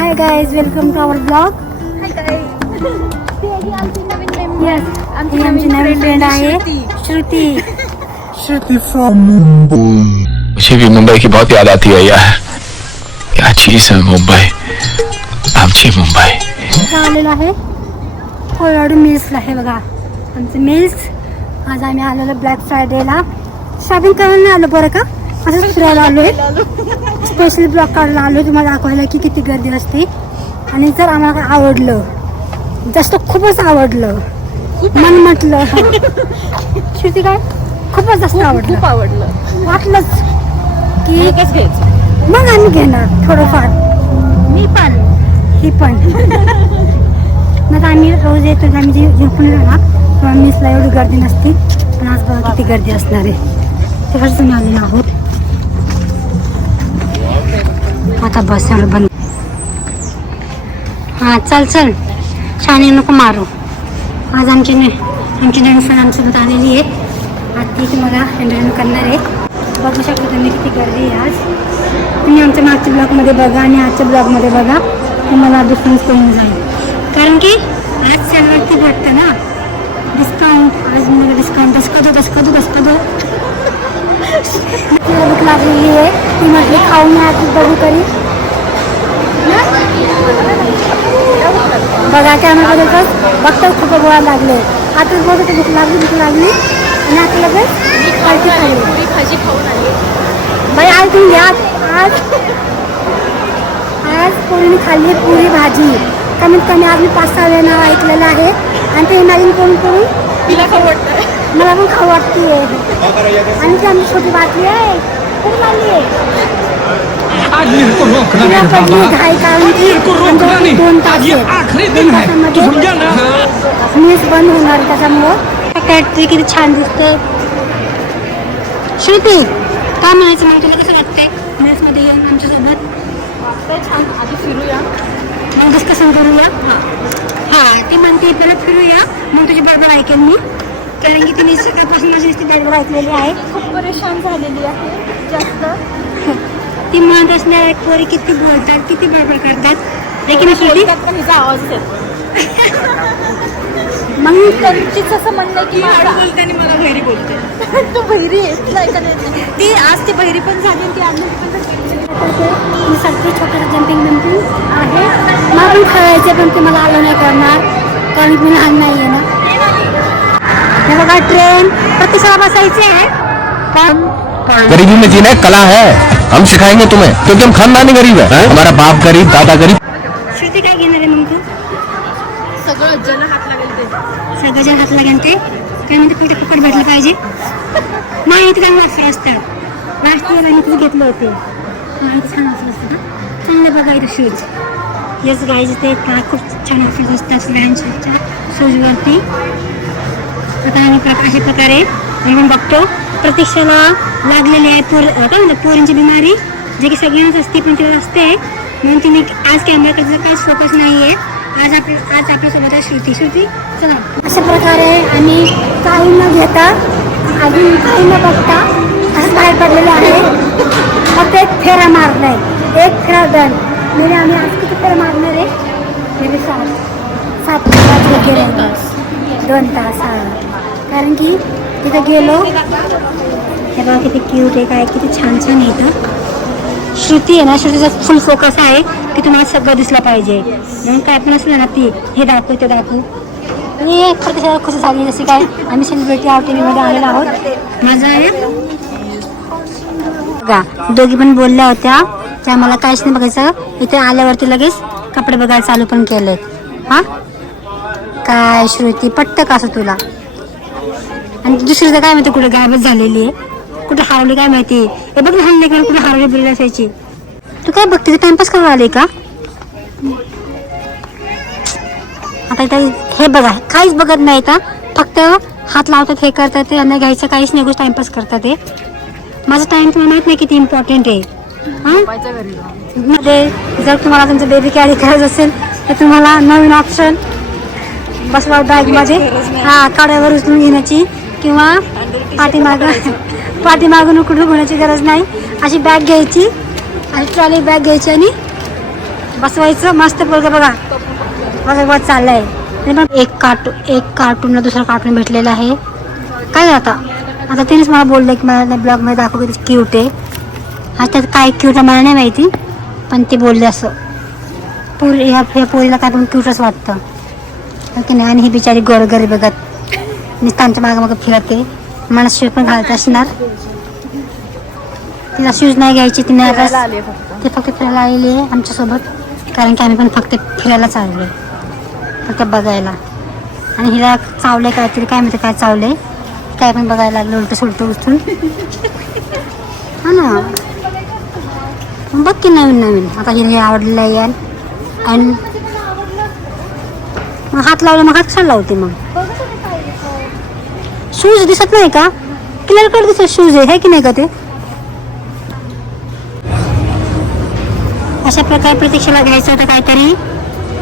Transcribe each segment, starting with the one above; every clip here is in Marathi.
High guys, welcome to our blog. Hi guys. आमची नवीन फ्रेंड आहे श्रुती. श्रुती फ्रॉम मुंबई. मुझे भी मुंबई की बहुत याद आती है यार. क्या चीज है मुंबई. आमची मुंबई. आलेलो आहे कोळवाडी मिल्सला. आहे बघा आमचं मिल्स. आज आम्ही आलेलो ब्लॅक फ्रायडेला. शॉपिंग करायला आलो बरं का, असंच फिरायला आलोय. स्पेशल ब्लॉग काढायला आलोय तुम्हाला दाखवायला की किती गर्दी असते. आणि जर आम्हाला आवडलं, जास्त खूपच आवडलं, मन म्हटलं श्रुती काय खूपच जास्त आवडलं, खूप आवडलं, वाटलंच की एकच घ्यायचं. मग आम्ही घेणार थोडंफार. मी पण ही पण मग आम्ही रोज येतो. आम्ही झोपून राहणार तेव्हा मिसला एवढी गर्दी नसती, पण आज बघा किती गर्दी असणार आहे. तेव्हाच तुम्ही आलेलो आहोत. आता बस बंद. हां चल चल, शाणे नको मारू. आज आमची नवीन फ्रेंड आमच्यासोबत आलेली आहे. आज ती तुम्हाला एंटरटेन करणार आहे. बघू शकता तुम्ही किती गर्दी आहे आज. तुम्ही आमच्या मागच्या ब्लॉगमध्ये बघा आणि आजच्या ब्लॉगमध्ये बघा, तुम्हाला डिफरन्स कळून जाईल. कारण की आज सॅलवरती भेटतं ना डिस्काउंट. आज मला डिस्काउंट दसकदो भूक लागलेली आहे. ती म्हटली खाऊन आज बघू तरी. बघा कॅमेरा बघता खूप गोळा लागले. आता बघत भूक लागली आणि आता लगेच पार्टी खाल्ली. पुरी भाजी खाऊन आली. बाई आज तुम्ही आज पोरीने खाल्ली पुरी भाजी. कमीत कमी आज मी 5-6 वेळा नाव ऐकलेलं आहे. आणि ते इमॅजिन करून तिला खाऊ वाटतं. मला पण खाऊ वाटते. आणि ती आमची छोटी बाटली आहे, खूप लागली आहे. तिला पडली घाई कारण की 2 तास आहे. 2 तासामध्ये मीच बंद होणार. त्याच्यामुळं फॅक्टरी किती छान दिसते. श्रुती काय म्हणायचं मला, तुला कसं वाटतंय मेसमध्ये येऊन आमच्यासोबत? छान. आधी फिरूया, मग डिस्कशन करूया. हां ती म्हणते परत फिरूया, मग तुझी बरोबर ऐकेल मी. कारण की तिने सकाळपासून माझी नुसती बरोबर ऐकलेली आहे. खूप परेशान झालेली आहे जास्त. ती म्हणत असणार एक पोरी किती बोलतात, किती बरोबर करतात. लेकिन श्रुती पण हिचा आवाज येतो. मग त्यांचीच असं म्हणणं आहे की हळू बोलते आणि मला बहिरी बोलते. तू बहिरी आहे, तुला ऐकायला येत नाही. ती आज ती बहिरी पण झाली आणि ती आम्ही मी सगळी छोटं जम्पिंग आहे. मला पण खेळायचे, पण ते मला आलं नाही करणार कारण की मी लहान नाही आहे ना. हे बघा ट्रेन प्रतीक्षेला बसायची आहे. पण गरीबी में जीना एक कला है. हम सिखाएंगे तुम्हें, क्योंकि हम खानदानी गरीब है. हमारा बाप गरीब, दादा गरीब. श्रुती काय घेणार आहे मग तू? सगळं ज्याला हात लागेल ते. सगळ्याच्या हात लागेल ते काय म्हणते, कुठे फुकट भेटलं पाहिजे. माहिती चांगलं ऑफर असतात. लास्ट इयरला मी तुझं घेतले होते. माहिती छान ऑफर असतं ना, चांगलं बघा इथं शूज. येस गाईज ते खूप छान ऑफर्स असतात सगळ्यांच्या शूजवरती. आता आम्ही अशा प्रकारे आपण बघतो प्रतीक्षेला लागलेली आहे काय म्हणतात पोरींची बिमारी, जे की सगळ्यांनाच असते पण तिला असते. म्हणून तिने आज कॅमेराकडे काहीच फोकस नाही आहे. आज आपल्यासोबत आहे श्रुती. चला अशा प्रकारे आम्ही काही न घेता, अजून काही न बघता असं बाहेर पडलेलं आहे. फक्त एक फेरा मारलाय, एक फेरा डन. म्हणजे आम्ही आज किती फेरा मारणार आहे? 7 तास वगैरे 2 तास. कारण की तिथं गेलो. हे बघा किती क्यूट आहे, काय किती छान छान येतं. श्रुती आहे ना, श्रुतीचा फुल फोकस आहे की तुम्हाला सगळं दिसलं पाहिजे. म्हणून काय पण असलं ना ती हे दाखवू ते दाखवू. आणि प्रत्येकाला खुशी झाली जशी काय आम्ही सेलिब्रिटी आउटिंगमध्ये आलेलो आहोत. मजा आहे बघा. दोघी पण बोलल्या होत्या त्या मला काहीच नाही बघायचं. इथे आल्यावरती लगेच कपडे बघायला चालू पण केलेत. हां काय श्रुती पटतं का असं तुला? आणि दुसरी तर काय माहिती कुठे गायबच झालेली आहे, कुठे हारवली काय माहिती. हे बघ लहान नाही कुठे हारवली बिरली असायची. तू काय बघते, टाइमपास करायला आले का? आता इथं हे बघा काहीच बघत नाही. फक्त हात लावतात, हे करतात, ते यांना घ्यायचं काहीच नाही, गोष्ट टाइमपास करतात. ते माझा टाइम तुम्हाला माहित नाही किती इम्पॉर्टंट आहे. मध्ये जर तुम्हाला तुमचं बेबी कॅरी करायचं असेल तर तुम्हाला नवीन ऑप्शन बसवा बॅगमध्ये. काड्यावर उचलून घेण्याची किंवा पाठीमागून कुठून होण्याची गरज नाही. अशी बॅग घ्यायची, अशी ट्रॉली बॅग घ्यायची आणि बसवायचं मस्त पोरगं बघा बघा चाललंय. एक कार्टूनला दुसरा कार्टून भेटलेला आहे. काय आता तिनेच मला बोललं की मला ब्लॉग मध्ये दाखव किती क्यूट आहे. आता काय क्यूट आहे मला नाही माहिती, पण ते बोलले असं ह्या पोरीला काय पण क्यूटच वाटतं की नाही. आणि ही बिचारी गोरगरी बघत नुसतं आमच्या मागं फिरते. मला शूज पण घालत असणार. तिला शूज नाही घ्यायची तिने आता ते फक्त फिरायला आलेली आहे आमच्यासोबत, कारण की आम्ही पण फक्त फिरायला चाललो आहे फक्त बघायला. आणि हिला चावले काहीतरी काय माहिती काय चावले काय पण बघायला लागलं उलटं सुलटं उचलून. हा ना बघ की नवीन आता हिला हे आवडलेलं आहे यार. आणि मग हात लावला मग हात कशाला लावते मग. शूज दिसत नाही का क्लिअर कट दिसत शूज आहे की नाही का ते. अशा प्रकारे प्रतीक्षेला घ्यायचं होतं काहीतरी,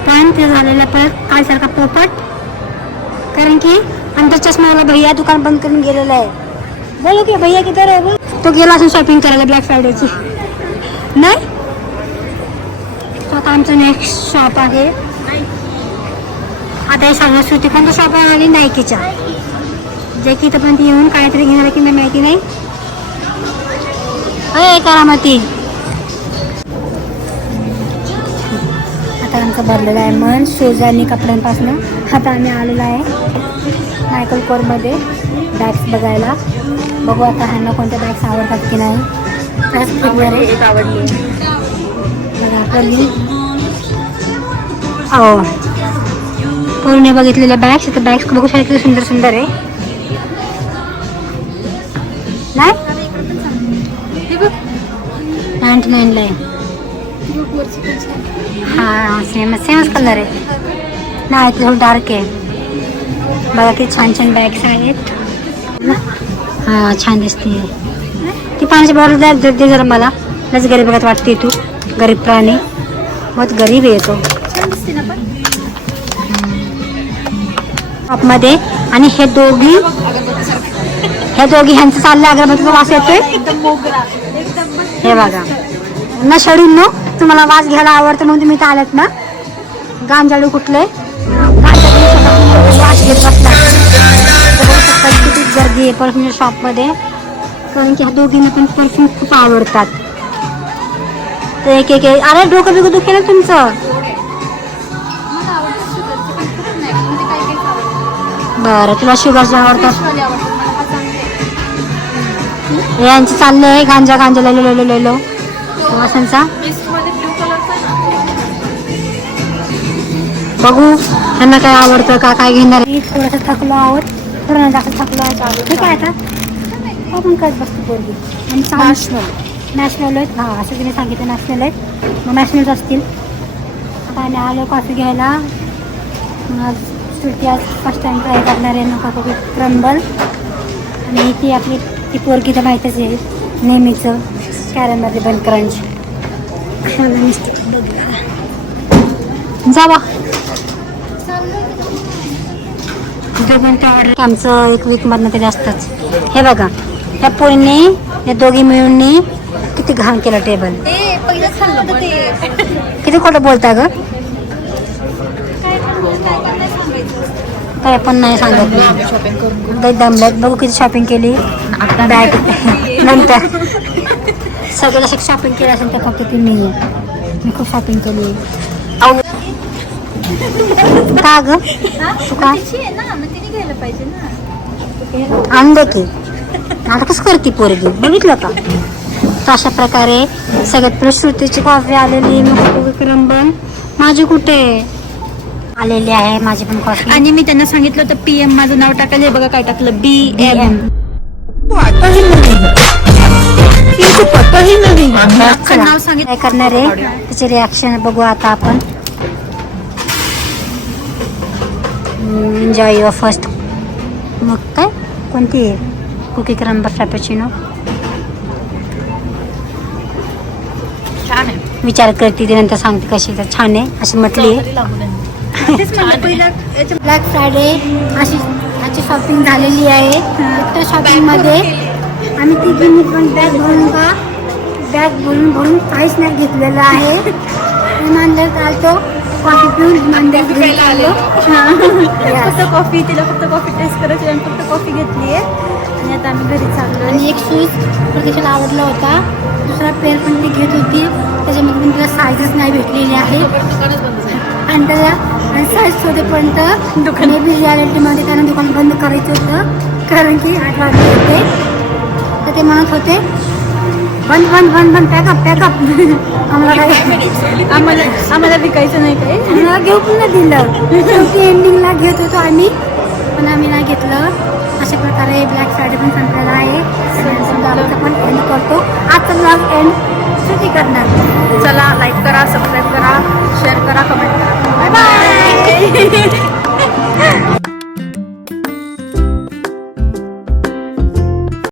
पण ते झालेलं परत कालसारखा पोपट. कारण की आमच्या चष्मावाला भैया दुकान बंद करून गेलेला आहे. बोलो की भैया किधर आहे. तो गेला असून शॉपिंग करायला ब्लॅक फ्रायडेची नाही. आता आमचं नेक्स्ट शॉप आहे. आता हे सांगा श्रुती कोणतं शॉप आली नायकीच्या, जे की इथंपर्यंत येऊन काहीतरी घेणार की नाही माहिती नाही. अय करामती आता आमचं भरलेलं आहे मन शूज आणि कपड्यांपासून. आता आम्ही आलेलो आहे मायकल कोरमध्ये बॅग्स बघायला. बघू आता ह्यांना कोणत्या बॅग्स आवडतात की नाही. एक आवडली हो पूर्ण बघितलेल्या बॅग्स. इथं बॅग्स बघू शकता किती सुंदर सुंदर आहे नाही. 99ला आहे. हां सेमच कलर आहे नाही थोडं डार्क आहे. बघा किती छान छान बॅग्स आहेत. हां छान दिसते. ती पाण्याची बॉटल दे जरा मला. लस गरीब बघत वाटते तू गरीब प्राणी बहुत गरीब आहे तो शॉपमध्ये. आणि हे दोघी ह्यांचं चाललं अगरबत्तीचा वास येतोय. हे बघा ना शडून तुम्हाला वास घ्यायला आवडतं म्हणून तुम्ही इथं आलात ना. गांजाळू कुठले वास घेत बसतात. किती गर्दी आहे परफ्यूम शॉपमध्ये, कारण की ह्या दोघींना पण परफ्यूम खूप आवडतात. तर एक अरे डोकं बिकं दुखेल ना तुमचं. बरं तुला शुगरचे आवडतात. यांचे चालले आहे गांजा लेलो वासांचा. बघू त्यांना काय आवडतं का काय घेणार. थोडंसं थकलो आहोत थोडं जास्त थकलो आहोत. ठीक आहे आता आपण काय बसतो पोरगी. आणि नॅशनल आहेत. हां असं तिने सांगितलं नॅशनल आहेत मग नॅशनल्स असतील. आता आम्ही आलो कॉफी घ्यायला. मग सुट्टी आज फर्स्ट टाइम ट्राय करणार आहे नका कॉफी क्रंबल. आणि ती आपली ती पोरगी तर माहीतच आहे नेहमीचं कॅरमल रिबन क्रंच. जावा ऑर्डर आमचं एक वीकमधनं तरी असतंच. हे बघा त्या पोरीने या दोघी मिळून किती घाण केलं टेबल. किती खोटं बोलता ग. काय पण नाही सांगत मी दमल्यात. बघू किती शॉपिंग केली आता बॅग नंतर सगळं असं शॉपिंग केली असेल तर फक्त ती मी खूप शॉपिंग केली. का ग तू का आणलं की आता कसं करते पोरगी बघितलं का. तर अशा प्रकारे सगळ्यात प्रश्रुतीची कॉफी आलेली. मग क्रंबल माझी कुठे आलेली आहे माझी पण कॉफी. आणि मी त्यांना सांगितलं होतं PM माझं नाव टाकायला. बघा काय टाकलं BM. नाव सांगितलं काय करणार आहे त्याचे रिॲक्शन बघू आता आपण. Enjoy your first. मग काय कोणती आहे कुकी क्रंबल फ्रॅपेचिनो. छान आहे. विचार करते ती नंतर सांगते कशी तर छान आहे अशी म्हटली. ब्लॅक फ्रायडे अशी शॉपिंग झालेली आहे. त्या शॉपिंगमध्ये आम्ही तिघींनी पण बॅग भरून काहीच नाही घेतलेलं आहे. मानदेव चालतो कॉफी पिऊन मानदेव घरी चाललो. फक्त कॉफी, तिला फक्त कॉफी टेस्ट करायची आणि फक्त कॉफी घेतली आहे आणि आता आम्ही घरी चाललो. आणि एक शूज प्रत्यक्षाला आवडला होता, दुसरा पेअर पण ती घेत होती, त्याच्यामध्ये पण तिला साईजच नाही भेटलेली आहे आणि त्याला साईज शोधेपर्यंत दुकान बी रियालिटीमध्ये त्यांना दुकान बंद करायचं होतं, कारण की 8 वाजले होते. तर ते म्हणत होते बंद बंद बंद बंद पॅकअप आम्हाला विकायचं नाही काही. आम्हाला घेऊ पण नाही दिलं. शेवटी एंडिंगला घेत होतो आम्ही, पण आम्ही नाही घेतलं. अशा प्रकारे ब्लॅक फ्रायडे पण संपलेला आहे. सगळ्यांचा पण एंड करतो. आजचा ब्लॉग एंड सुट्टी करणार. चला लाईक करा, सबस्क्राईब करा, शेअर करा, कमेंट करा. Bye bye.